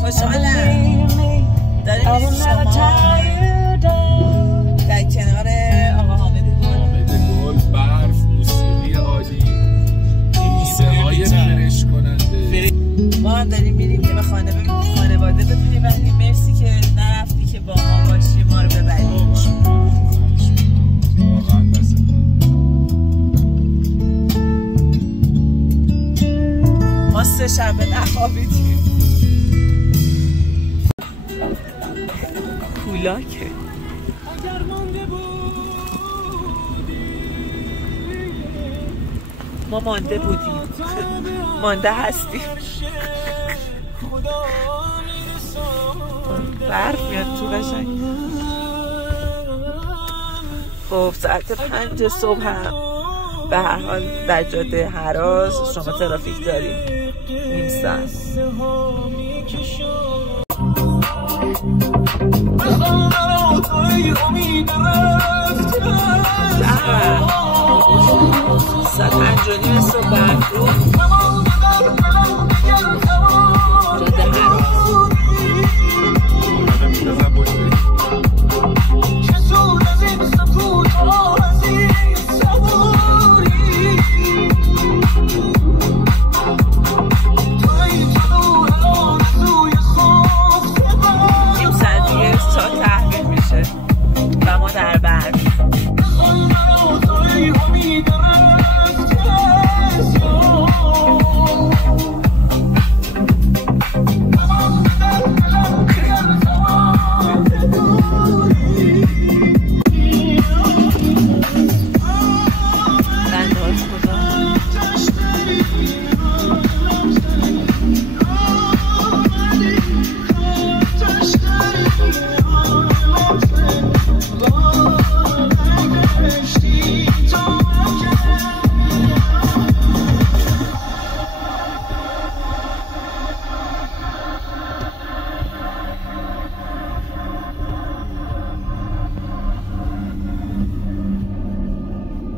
خوشحالم داریم میریم شما در کنار آقا حامد گل، برف، موسیقی عالی، میوه های فرش کننده. ما هم داریم میریم که به خانواده بپیوندیم. مرسی که نرفتی که با ما باشی، ما رو ببریم. ما 3 شنبه نخوابیدیم. کولاکه ما مانده بودیم، مانده هستیم. برف میاد تو قشنگ. خب ساعت 5 صبح هم به هر حال در جاده هراز شما ترافیک داریم. نیم ساعت ساعت 5:30 صبح برف رو جاده هراز. نیم ساعت دیگه چای تحویل میشه و ما در برف.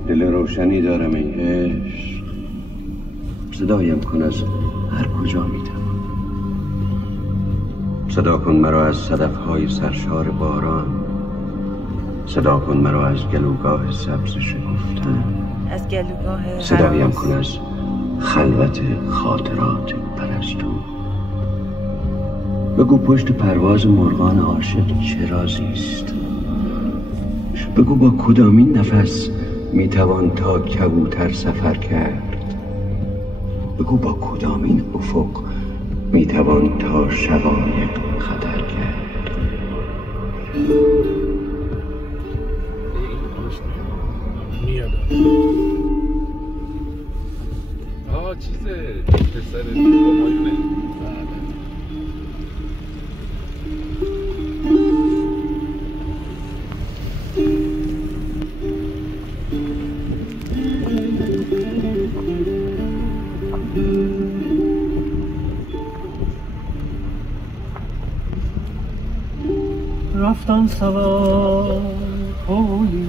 دل روشنی دارم ای عشق، صدایم کن از هر کجا میتوان. صدا کن مرا از صدفهای سرشار باران، صدا کن مرا از گلوگاه سبز شکفتن، از گلوگاه صدایم کن از خلوت خاطرات پرستو. بگو پشت پرواز مرغان عاشق چه رازیست، بگو با کدامین نفس میتوان تا کبوتر سفر کرد، بگو با کدامین افق میتوان تا شقایق خطر کرد. چیزه پسر همایونه. رفتم سوار پولی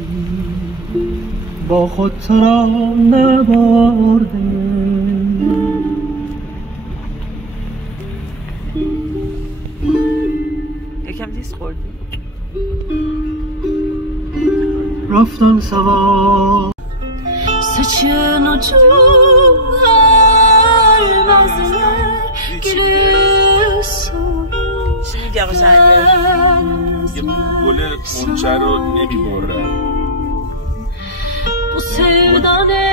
با خود تو را نبرده، یکم دیس خوردی. رفتم سوار saçını çuvar bazılar gülüyorsun. چی میگی آقا شهریار؟ یه گل قنچه رو نمیبرن. Bu sevda ne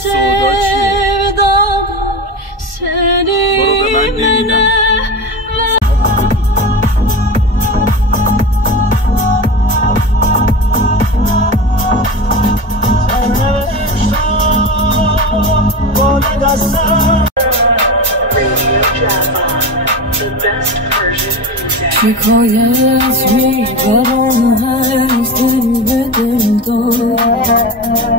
سودا چیه؟ sevdadır seni تو رو به من نمیدم. شکایت میبرم هست دل به دل دار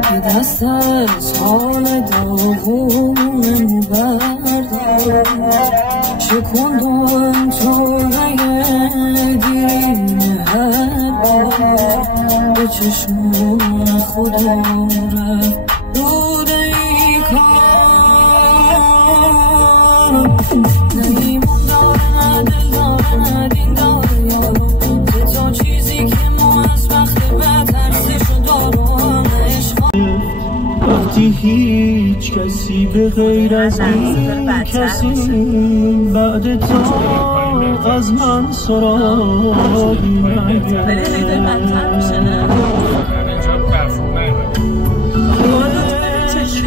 که دست از حال داغونم بردار شکندم تو دیرین هر بار به چشمون خودم رفت روده ای کار یارو نه ایمان داره نه دل داره نه دین داره یارو تا چیزی که ما از وقت به ترسشو دارو نه عشق وقتی هیچ کسی به غیر از این کسی بعد تا از من سراغی نگه ولی خیلی بدتر میشه نه؟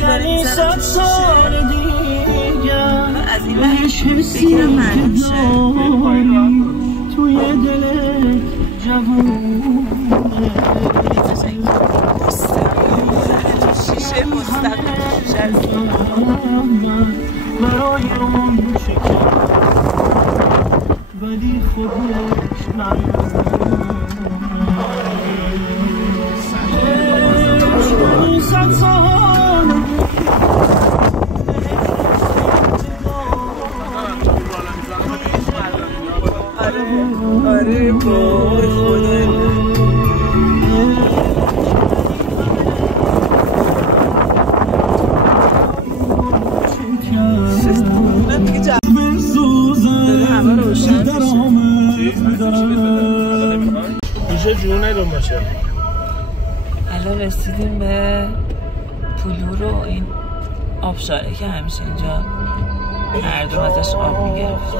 یعنی 100 سال دیگر از این وقت بگیرم معلوم شه توی دل جوونه شیشه مستقیم شیشه برای اون شکر ولی خودش نمیدونه 100 سال آره بای خدا میشه جونه رو باشه. الان رسیدیم به پلو رو این آبشاره که همیشه اینجا مردم ازش آب میگرفت.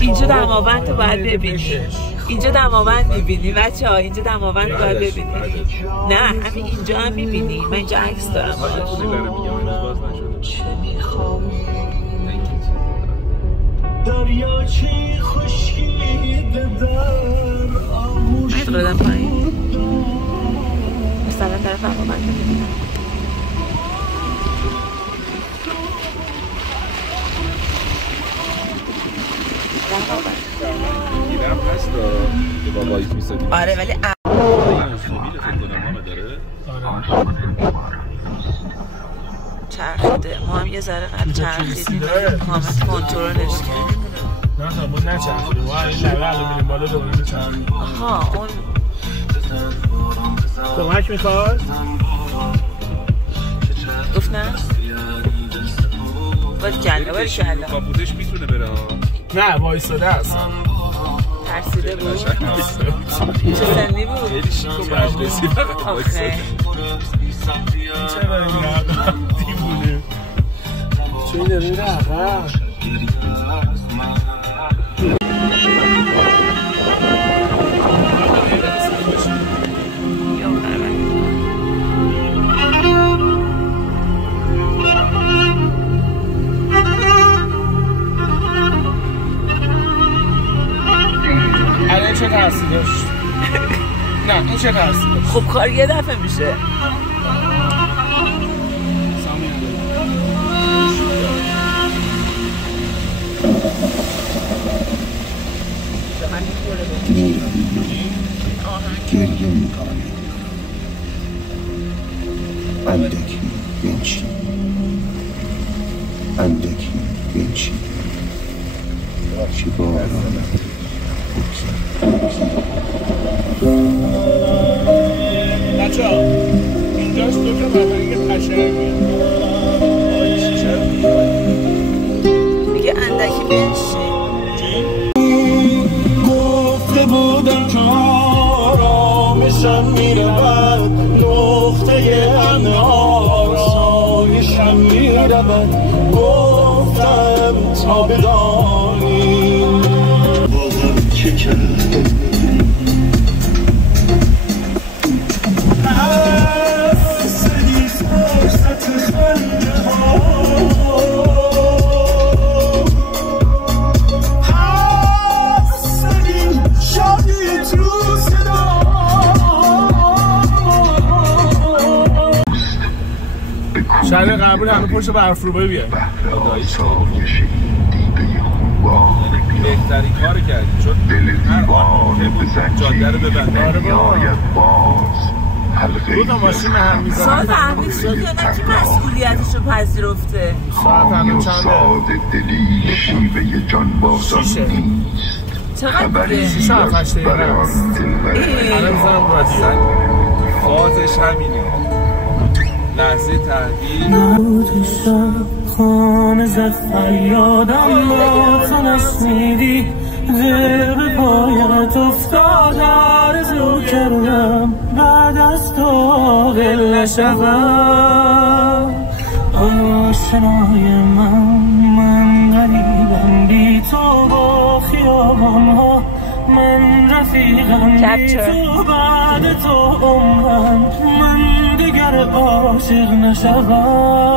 اینجا دماوند رو باید ببینی. اینجا دماوند میبینی بچه ها، اینجا دماوند رو باید ببینی. نه همین اینجا هم میبینی. من اینجا عکس دارم دریاچه خشکیده در آغوش قدم پایین مثلا طرف دماوند رو ببینم. گیرم هست با وایت میسادیم. آره ولی چرخیده. ما هم یه ذره قبل چرخیدیم محمد کنترلش کرد. نه ما نچرخیدیم. ما این لبه الان میریم بالا دوباره میچرخیدیم. آها اون کمک میخواد؟ گفت نه؟ باید کلا کاپوتش میتونه بره. نه وایساده است. ترسیده بود. چه سنی بود؟ خیلی شیک و مجلسی فقط وایساده. چرا این عقب دیوونه؟ چون داره این عقب الان چه ترسی داشت؟ نه این چه ترسی داشت؟ خب کار یه دفعه میشه. گریه میکنی اندکی بنشین اندکی بنشین که بارانت بچه ها اینجاست دو تا مبنی قشنگه میگه اندکی بنشین. گفته بودم که آرامشم میرود نقطه همه آرایشم میرود گفتم تا بدانی باقم چه کرده شهر قبول همه پشت برفروبه بیاد. بهترین کار کردیم چون هر آن جاده رو ببنده. دو تا ماشین هم میزنن. ساعت تحویل شد یا نه که مسئولیتشو پذیرفته؟ ساعت همه چنده؟ شیشه. چقدر دیگه؟ 6 7 8 دقیقه است. الان میزنم رادیو. فازش همینه. لحظه تحویل نبود شب خانه زد فریادم با تو نشنیدی زیر به پایت افتاد آرزو کردم بعد از تو غل نشوم آشنای من غریبم بی تو با خیابان ها من رفیقم بی تو بعد تو عمرم من دیگر عاشق نشوم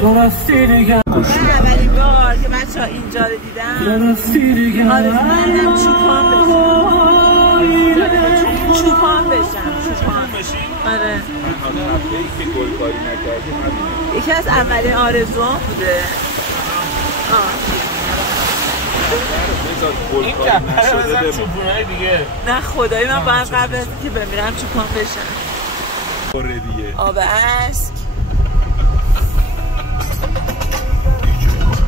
تو رفتی دیگر اولین بار که بچه ها اینجا رو دیدم آرزو مندم چوپان بشم آره یکی از اولین آرزوام بوده این کپره بزن چوپونهای دیگه نه خدایی من باید قبل از که بمیرم چوپان بشم آب اسک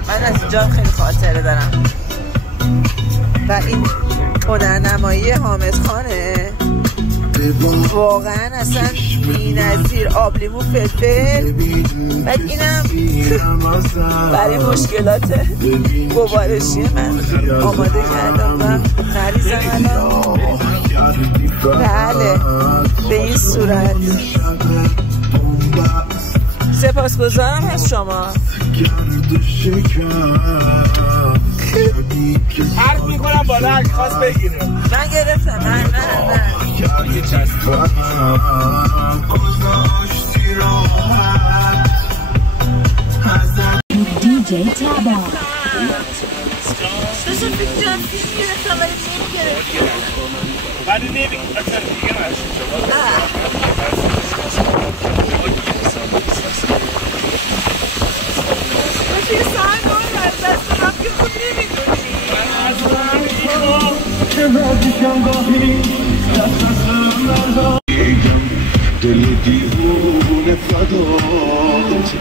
من از اینجا خیلی خاطره دارم و این هنرنمایی حامد خانه واقعا اصلا بی‌نظیر آبلیمو فلفل بعد اینم برای مشکلات گوارشی من آماده کردم و نریزم الان بله به این صورت سپاسگزارم از شما حرف میکنم بالا هرکی خواست بگیره من گرفتم نه DJ Taba. داشتم فکر جان فیلم گرفتم ولی فیلم گرفتم ولی نمیگم اصلا دیگه نشد توی سنگ ها از دست هم که خود نمیدونی دل دیوونه فدات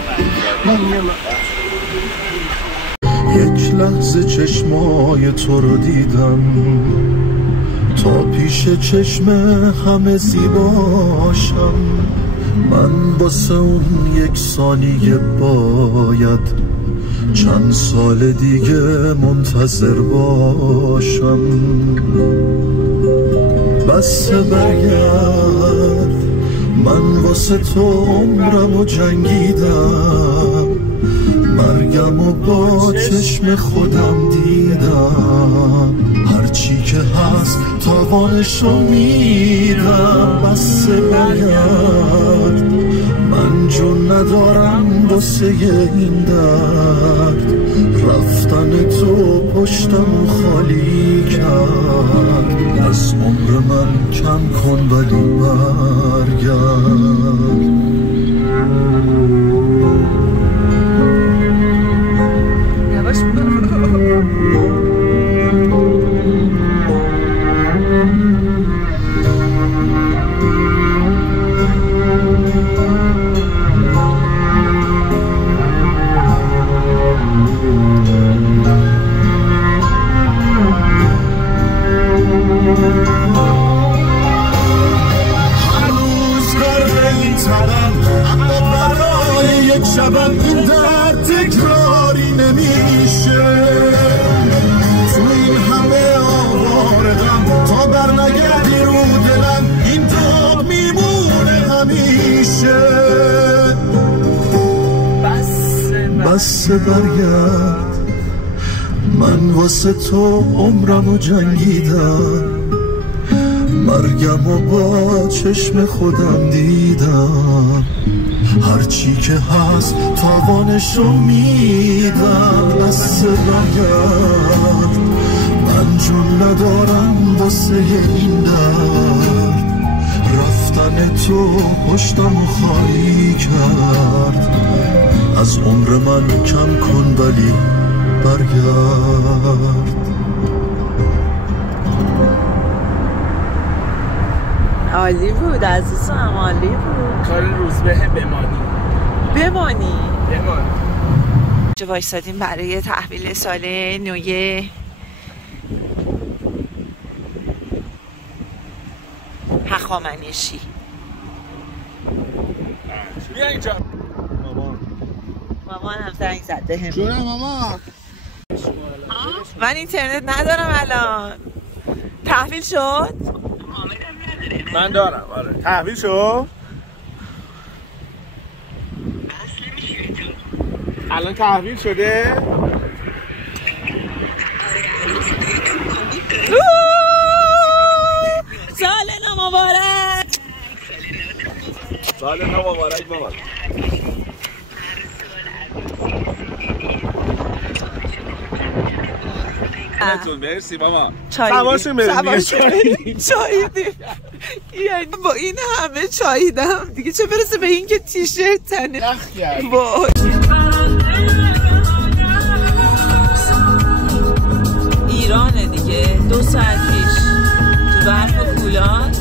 یک لحظه چشمای تو رو دیدم تا پیش چشم همه زیباشم من واسه اون یک ثانیه باید چند سال دیگه منتظر باشم بس برگرد من واسه تو عمرمو جنگیدم مرگم و با چشم خودم دیدم هرچی که هست تاوانشو میرم بس برگرد من جون ندارم واسه این درد رفتن تو پشتمو خالی کرد از عمر من کم کن ولی برگرد شبم این درد تکراری نمیشه تو این همه آوارقم تا بر نگردی رو دلم این داغ میمونه همیشه بس برگرد من واسه تو عمرمو جنگیدم مرگم و با چشم خودم دیدم هرچی که هست تاوانشو میدم بس برگرد من جون ندارم واسه این درد رفتن تو پشتمو خالی کرد از عمر من کم کن ولی برگرد عالی بود عزیزم عالی بود کار روزبه بمانی چه وایسادیم برای تحویل سال نوی هخامنشی بیا اینجا. مامان هم زنگ زده هم. جونم ماما. من اینترنت ندارم الان. تحویل شد؟ من دارم. آره. تحویل شد؟ الان تحویل شده؟ سال نو مبارک. سال نو مبارک مامان. مرسی ماما. چاییدیم. یعنی با این همه چاییدم دیگه چه برسه به این که تیشرت تنه. ایرانه دیگه 2 ساعت پیش تو برف و کولان